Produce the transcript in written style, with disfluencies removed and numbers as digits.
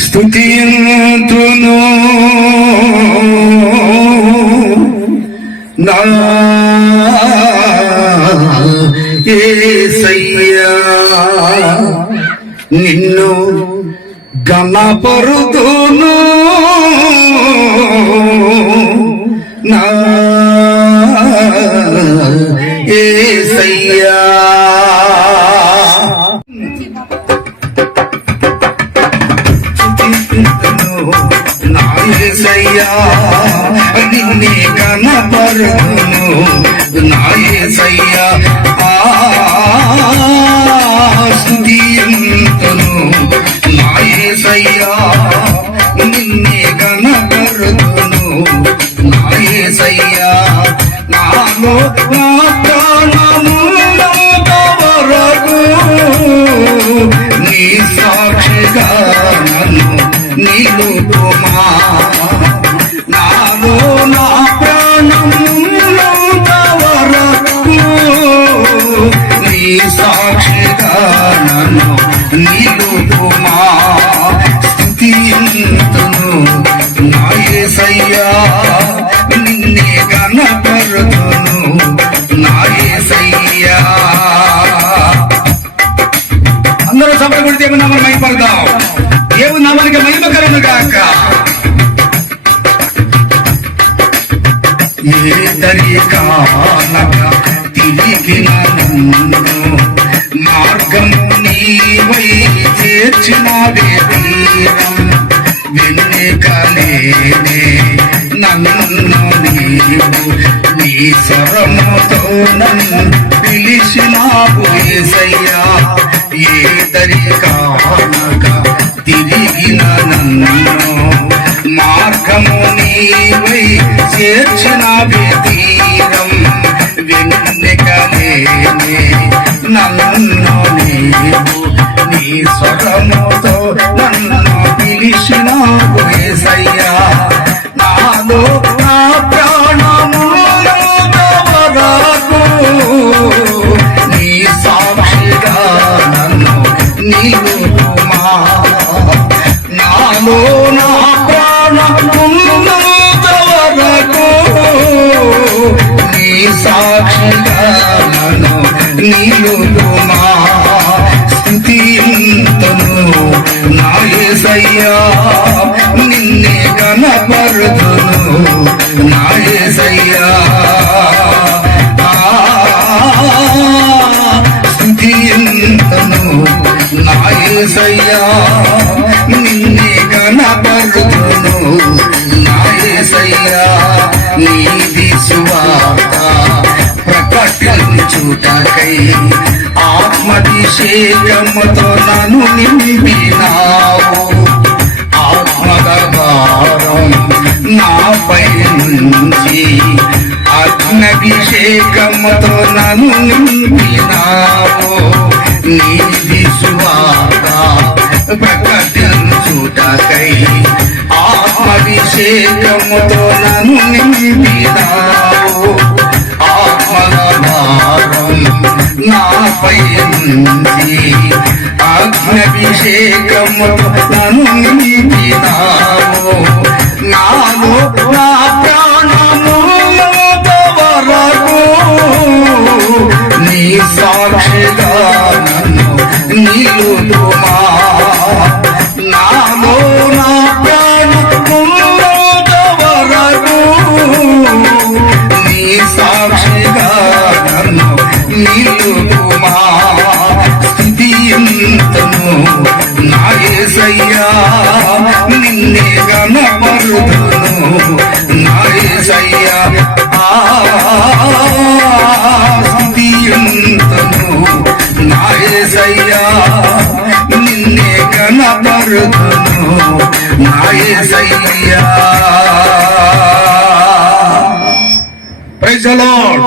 స్తుతియంతును నా యేసయ్యా, నిన్ను గణపరుదును నా యేసయ్యా. నా యేసయ్యా, నిన్నే గణపరుదును నా యేసయ్యా. స్తుతియంతును నా యేసయ్యా, నిన్నే గణపరుదును నా యేసయ్యా. నాలో నా ప్రాణమున్నంత వరకు నీ సాక్షిగా నన్ను నిలుపుమా. నాలో నా ప్రాణమున్నంత వరకు నీ సాక్షిగా నన్ను నిలుపుమా. స్తుతియంతును నా యేసయ్యా, నిన్నే గణపరుదును నా యేసయ్యా. అందరూ సభలు కొడితే దేవుని నామాన్ని మహిమపడదాం. దేవుని నామానికి మహిమ కలుగును గాక. ఏ దరికానక తిరిగిన నన్ను మార్గము నీవై చేర్చినావే తీరం. వెన్నెకలేనే నన్ను నీవు నీ స్వరముతో నన్ను పిలిచినావు యేసయ్యా. ఏ దరికానక తిరిగిన నన్ను మార్గము నీవై చేర్చినావే తీరం. వెన్నెకలేనే నన్ను నీవు నీ స్వరముతో నన్ను పిలిచినావు యేసయ్యా. నాలో నా ప్రాణమున్నంత వరకు నీ సాక్షిగా నన్ను నిలుపుమా. నాలో నా ప్రాణమున్నంత వరకు నీ సాక్షిగా నన్ను నిలుపుమా. స్తుతియంతును నా యేసయ్యా, నిన్నే గణపరుదును నా యేసయ్యా. స్తుతియంతును నా యేసయ్యా, నిన్నే గణపరుదును నా యేసయ్యా. నీది సువార్త ప్రకటించుటకై ఆత్మాభిషేకముతో నన్ను నింపినావు. ఆత్మగభారం నాపై నుంచి అగ్నభిషేకముతో నన్ను నింపినావు. నీది సువార్త ప్రకటించుటకై ఆత్మాభిషేకముతో నన్ను నింపినావు. ఆత్మగభారం నాపై నుంచి అగ్నభిషేకముతో నన్ను నింపినావు. నాలో నా ప్రాణమున్నంత వరకు నీ సాక్షిగా నన్ను నిలుపుమా. నాలో నా ప్రాణమున్నంత వరకు నీ సాక్షిగా నన్ను నిలుపుమా. స్తుతియంతును నా యేసయ్యా, నిన్నే గణపరుదును నా యేసయ్యా. స్తుతియంతును నా యేసయ్యా, నిన్నే గణపరుదును నా యేసయ్యా. Praise the lord.